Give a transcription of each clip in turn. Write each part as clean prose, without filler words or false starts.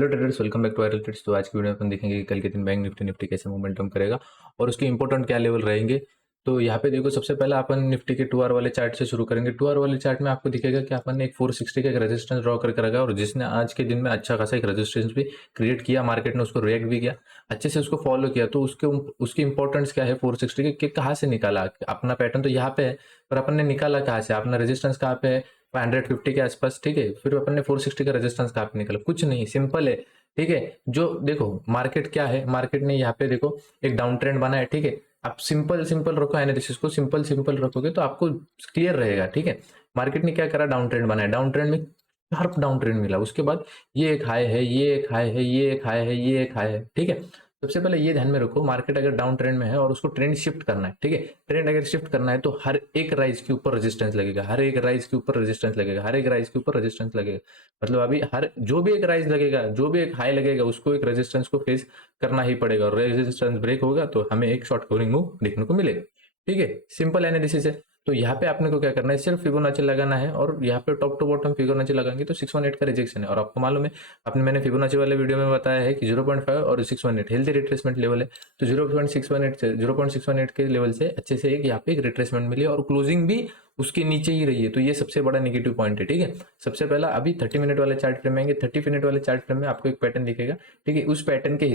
Hello traders, welcome back to viral trades. तो आज की वीडियो में अपन देखेंगे कि कल के दिन बैंक निफ्टी कैसे मोमेंटम करेगा और उसके इंपॉर्टेंट क्या लेवल रहेंगे। तो यहाँ पे देखो, सबसे पहला अपन निफ्टी के 2 आवर वाले चार्ट से शुरू करेंगे। 2 आवर वाले चार्ट में आपको दिखेगा कि अपन ने एक 460 का एक रेजिस्टेंस ड्रॉ करके रखा है और जिसने आज के दिन में अच्छा खासा एक रेजिस्टेंस भी क्रिएट किया, मार्केट ने उसको रिएक्ट भी किया, अच्छे से उसको फॉलो किया। तो उसकी इंपॉर्टेंस क्या है 460 के, कहाँ से निकाला अपना पैटर्न, तो यहाँ पे है, पर अपन ने निकाला कहाँ से, अपना रेजिस्टेंस कहाँ पे है 150 के आसपास। ठीक है, फिर अपन ने 460 का रेजिस्टेंस कहाँ पे निकाला, कुछ नहीं, सिंपल है। ठीक है, जो देखो मार्केट क्या है, मार्केट ने यहाँ पे देखो एक डाउन ट्रेंड बना है। ठीक है, आप सिंपल सिंपल रखो एनालिसिस को, सिंपल सिंपल रखोगे तो आपको क्लियर रहेगा। ठीक है, मार्केट ने क्या करा, डाउन ट्रेंड बना है, डाउन ट्रेंड में शार्प डाउन ट्रेंड मिला, उसके बाद ये एक हाई है, ये एक हाई है, ये एक हाई है, ये एक हाई है। ठीक है, सबसे पहले ये ध्यान में रखो, मार्केट अगर डाउन ट्रेंड में है और उसको ट्रेंड शिफ्ट करना है, ठीक है, ट्रेंड अगर शिफ्ट करना है तो हर एक राइज के ऊपर रेजिस्टेंस लगेगा, हर एक राइज के ऊपर रेजिस्टेंस लगेगा, हर एक राइज के ऊपर रेजिस्टेंस लगेगा। मतलब अभी हर जो भी एक राइज लगेगा, जो भी एक हाई लगेगा, उसको एक रेजिस्टेंस को फेस करना ही पड़ेगा और रेजिस्टेंस ब्रेक होगा तो हमें एक शॉर्ट कवरिंग मूव देखने को मिलेगा। ठीक है, सिंपल एनालिसिस है। तो यहाँ पे आपने को क्या करना है, सिर्फ फिबोनाची लगाना है और यहाँ पे टॉप टू बॉटम फिबोनाची लगाएंगे तो 618 का रिजेक्शन है। और आपको मालूम है, मैंने फिबोनाची वाले वीडियो में बताया है कि 0.5 और 618 हेल्थी रिट्रेसमेंट लेवल है। तो 0.618 से 0.618 के लेवल से अच्छे से एक यहाँ पे एक रिट्रेसमेंट मिली और क्लोजिंग भी उसके नीचे ही रही है। तो ये सबसे बड़ा नेगेटिव पॉइंट है। ठीक है, सबसे पहला अभी 30 मिनट वाले चार्ट फ्रेम में आएंगे। 30 मिनट वाले चार्ट फ्रेम में आपको एक पैटर्न दिखेगा। ठीक है, उस पैटर्न के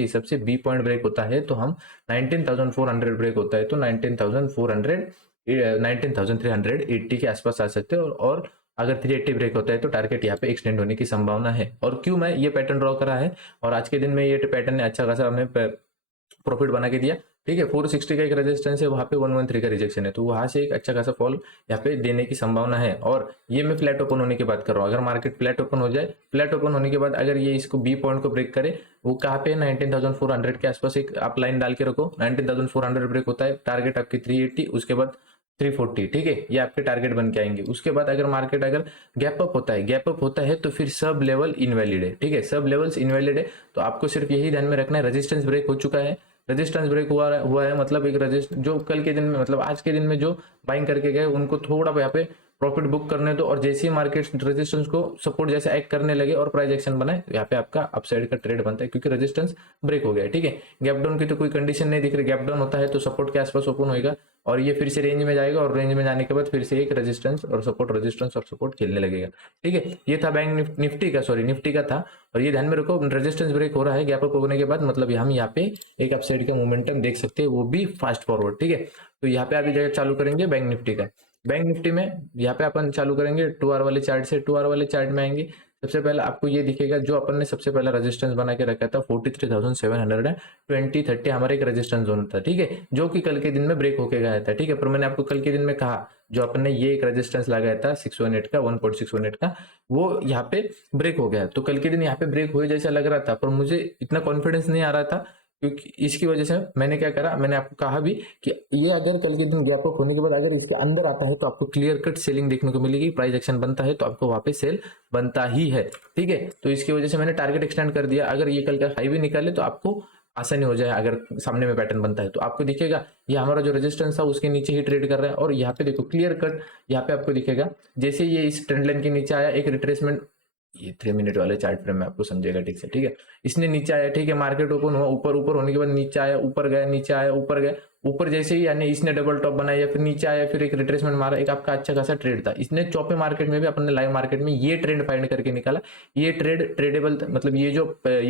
हिसाब से बी पॉइंट ब्रेक होता है तो हम 19,400 ब्रेक होता है तो 19,380 के आसपास आ सकते हैं और अगर 380 ब्रेक होता है तो टारगेट यहाँ पे एक्सटेंड होने की संभावना है। और क्यों मैं ये पैटर्न ड्रॉ करा है और आज के दिन में ये पैटर्न ने अच्छा खासा हमें प्रॉफिट बना के दिया। ठीक है, 460 का एक रेजिस्टेंस है, वहां पे 113 का रिजेक्शन है, तो वहां से एक अच्छा खासा फॉल यहाँ पे देने की संभावना है। और ये मैं फ्लैट ओपन होने की बात कर रहा हूँ, अगर मार्केट फ्लैट ओपन हो जाए, फ्लैट ओपन होने के बाद अगर ये इसको बी पॉइंट को ब्रेक करे, वो कहाँ पे 19,400 के आसपास एक आप लाइन डाल के रखो। 19,400 ब्रेक होता है, टारगेट आपकी 380, उसके बाद 340। ठीक है, ये आपके टारगेट बन के आएंगे। उसके बाद अगर मार्केट अगर गैप अप होता है तो फिर सब लेवल इनवैलिड है। ठीक है, सब लेवल्स इनवैलिड है, तो आपको सिर्फ यही ध्यान में रखना है, रेजिस्टेंस ब्रेक हो चुका है, रेजिस्टेंस ब्रेक हुआ है, मतलब एक रजिस्ट जो कल के दिन में, मतलब आज के दिन में जो बाइंग करके गए उनको थोड़ा यहाँ पे प्रॉफिट बुक करने दो और जैसे ही मार्केट रेजिस्टेंस को सपोर्ट जैसे एक्ट करने लगे और प्राइस एक्शन बनाए, यहाँ पे आपका अपसाइड का ट्रेड बनता है क्योंकि रेजिस्टेंस ब्रेक हो गया है। ठीक है, गैप डाउन की तो कोई कंडीशन नहीं दिख रही, गैप डाउन होता है तो सपोर्ट के आसपास ओपन होगा और ये फिर से रेंज में जाएगा और रेंज में जाने के बाद फिर से एक रेजिस्टेंस और सपोर्ट खेलने लगेगा। ठीक है, ये था बैंक निफ्टी का था। और ये ध्यान में रखो, रेजिस्टेंस ब्रेक हो रहा है गैप अप होने के बाद, मतलब हम यहाँ पे एक अपसाइड का मोमेंटम देख सकते हैं, वो भी फास्ट फॉरवर्ड। ठीक है, तो यहाँ पे अभी जगह चालू करेंगे बैंक निफ्टी का। बैंक निफ्टी में यहाँ पे अपन चालू करेंगे 2 आवर वाले चार्ट से। 2 आवर वाले चार्ट में आएंगे, सबसे पहले आपको ये दिखेगा, जो अपन ने सबसे पहला रेजिस्टेंस बना के रखा था 43,720 हमारा एक रेजिस्टेंस जोन था। ठीक है, जो कि कल के दिन में ब्रेक होके गया था। ठीक है, पर मैंने आपको कल के दिन में कहा, जो अपन ने ये एक रेजिस्टेंस लगाया था 618 का, 1.618 का, वो यहाँ पे ब्रेक हो गया। तो कल के दिन यहाँ पे ब्रेक हुए जैसा लग रहा था, पर मुझे इतना कॉन्फिडेंस नहीं आ रहा था क्योंकि इसकी वजह से मैंने क्या करा, मैंने आपको कहा भी कि ये अगर कल के दिन गैप अप होने के बाद अगर इसके अंदर आता है तो आपको क्लियर कट सेलिंग देखने को मिलेगी, प्राइस एक्शन बनता है तो आपको वहां पे सेल बनता ही है। ठीक है, तो इसकी वजह से मैंने टारगेट एक्सटेंड कर दिया, अगर ये कल का हाई भी निकाले तो आपको आसानी हो जाए। अगर सामने में पैटर्न बनता है तो आपको दिखेगा ये हमारा जो रेजिस्टेंस था उसके नीचे ही ट्रेड कर रहा है और यहाँ पे देखो क्लियर कट, यहाँ पे आपको दिखेगा जैसे ये इस ट्रेंड लाइन के नीचे आया एक रिट्रेसमेंट, ये 3 मिनट वाले चार्ट फ्रेम में आपको समझेगा ठीक से। ठीक है, इसने नीचे आया, ठीक है, मार्केट ओपन हुआ, ऊपर होने के बाद नीचे आया, ऊपर गया, नीचे आया, ऊपर गया, ऊपर जैसे ही यानी इसने डबल टॉप बनाया या फिर नीचे आया, फिर एक रिट्रेसमेंट मारा, एक आपका अच्छा खासा ट्रेड था। इसने चौपे मार्केट में भी अपने लाइव मार्केट में ये ट्रेंड फाइंड करके निकाला, ये ट्रेड ट्रेडेबल, मतलब ये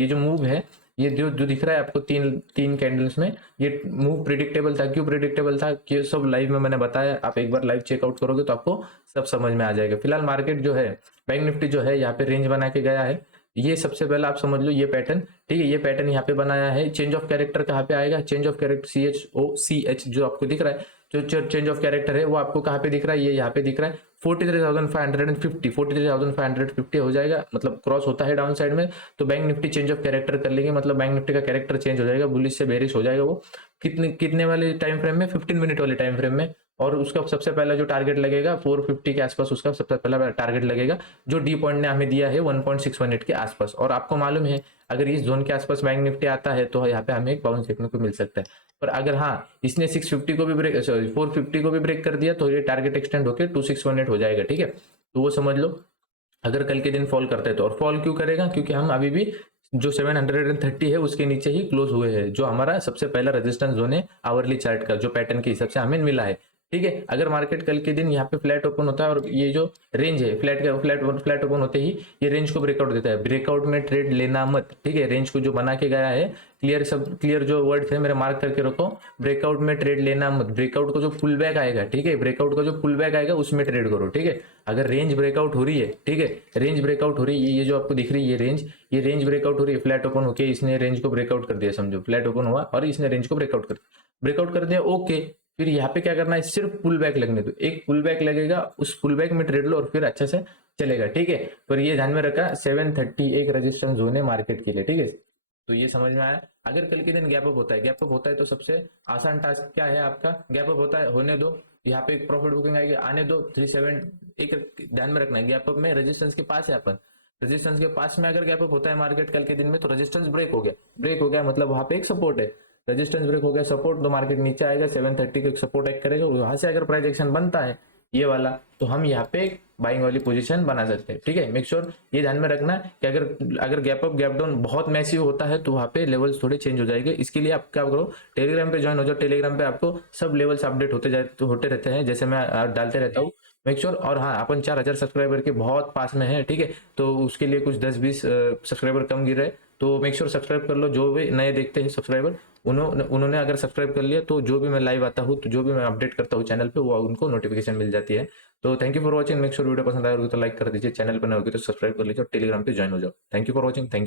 जो मूव है, ये जो दिख रहा है आपको तीन कैंडल्स में, ये मूव प्रिडिक्टेबल था। क्यों प्रिडिक्टेबल था, कि सब लाइव में मैंने बताया, आप एक बार लाइव चेकआउट करोगे तो आपको सब समझ में आ जाएगा। फिलहाल मार्केट जो है, बैंक निफ्टी जो है यहाँ पे रेंज बना के गया है, ये सबसे पहले आप समझ लो ये पैटर्न। ठीक है, ये पैटर्न यहाँ पे बनाया है, चेंज ऑफ कैरेक्टर कहाँ पे आएगा, चेंज ऑफ कैरेक्टर CHOCH जो आपको दिख रहा है, जो चेंज ऑफ कैरेक्टर है वो आपको कहाँ पे दिख रहा है, ये यहाँ पे दिख रहा है 43,550 हो जाएगा, मतलब क्रॉस होता है डाउन साइड में तो bank Nifty change of character कर लेंगे, मतलब बैंक निफ्टी का कैरेक्टर चेंज हो जाएगा, बुलिश से बेरिश हो जाएगा। वो कितने वाले टाइम फ्रेम में, 15 मिनट वाले टाइम फ्रेम में। और उसका सबसे पहला जो टारगेट लगेगा 450 के आसपास, उसका सबसे पहला टारगेट लगेगा जो डी पॉइंट ने हमें दिया है 1.618 के आसपास। और आपको मालूम है अगर इस जोन के आसपास बैंक निफ्टी आता है तो यहाँ पे हमें एक बाउंस देखने को मिल सकता है। पर अगर हाँ इसने 650 को भी ब्रेक, सॉरी 450 को भी ब्रेक कर दिया तो ये टारगेट एक्सटेंड होकर 2618 हो जाएगा। ठीक है, तो वो समझ लो। अगर कल के दिन फॉल करता है तो, और फॉल क्यों करेगा, क्योंकि हम अभी भी जो 730 है उसके नीचे ही क्लोज हुए हैं, जो हमारा सबसे पहला रेजिस्टेंस जोन है आवरली चार्ट का, जो पैटर्न के हिसाब से हमें मिला है। ठीक है, अगर मार्केट कल के दिन यहाँ पे फ्लैट ओपन होता है और ये जो रेंज है फ्लैट ओपन होते ही ये रेंज को ब्रेकआउट देता है, ब्रेकआउट में ट्रेड लेना मत। ठीक है, रेंज को जो बना के गया है, क्लियर, सब क्लियर जो वर्ड थे मेरे मार्क करके रखो, ब्रेकआउट में ट्रेड लेना मत। ब्रेकआउट को जो पुल बैक आएगा, ठीक है, ब्रेकआउट का जो पुल बैक आएगा उसमें ट्रेड करो। ठीक है, अगर रेंज ब्रेकआउट हो रही है, ठीक है, रेंज ब्रेकआउट हो रही है, ये जो आपको दिख रही है ये रेंज ब्रेकआउट हो रही है, फ्लैट ओपन होके इसने रेंज को ब्रेकआउट कर दिया, समझो फ्लैट ओपन हुआ और इसने रेंज को ब्रेकआउट कर दिया, ओके। फिर यहाँ पे क्या करना है, सिर्फ पुल बैक लगने दो, एक पुल बैक लगेगा, उस पुल बैक में ट्रेड लो और फिर अच्छे से चलेगा। ठीक है, पर ये ध्यान में रखा 730 एक रेजिस्टेंस जोन है मार्केट के लिए। ठीक है, तो ये समझ में आया। अगर कल के दिन गैप अप होता है तो सबसे आसान टास्क क्या है आपका, गैप अप होता है होने दो, यहाँ पे एक प्रॉफिट बुकिंग आएगी, आने दो 37। एक ध्यान में रखना है, गैप अप में रेजिस्टेंस के पास है अपन, रेजिस्टेंस के पास में अगर गैप अप होता है मार्केट कल के दिन में, तो रेजिस्टेंस ब्रेक हो गया मतलब वहां पे एक सपोर्ट है, रेजिस्टेंस ब्रेक हो गया, सपोर्ट, तो मार्केट नीचे आएगा, 730 को एक सपोर्ट एक्ट करेगा, वहां से अगर प्राइस एक्शन बनता है ये वाला, तो हम यहाँ पे एक बाइंग वाली पोजीशन बना सकते हैं। ठीक है, मेक श्योर ये ध्यान में रखना कि अगर गैप अप गैप डाउन बहुत मैसिव होता है तो वहाँ पे लेवल्स थोड़े चेंज हो जाएंगे। इसके लिए आप क्या करो, टेलीग्राम पे ज्वाइन हो जाओ, टेलीग्राम पे आपको सब लेवल्स अपडेट होते रहते हैं, जैसे मैं डालते रहता हूँ, मेक श्योर। और हाँ, अपन 4000 सब्सक्राइबर के बहुत पास में है। ठीक है, तो उसके लिए कुछ 10-20 सब्सक्राइबर कम गिर रहे, तो मेक श्योर सब्सक्राइब कर लो। जो भी नए देखते हैं सब्सक्राइबर, उन्होंने अगर सब्सक्राइब कर लिया तो जो भी मैं लाइव आता हूँ, तो जो भी मैं अपडेट करता हूँ चैनल पे, वो उनको नोटिफिकेशन मिल जाती है। तो thank you for watching, make sure video पसंद आया होगी तो लाइक कर दीजिए, चैनल पर नए होगी तो सब्सक्राइब कर लीजिए और टेलीग्राम पे ज्वाइन हो जाओ। Thank you for watching, thank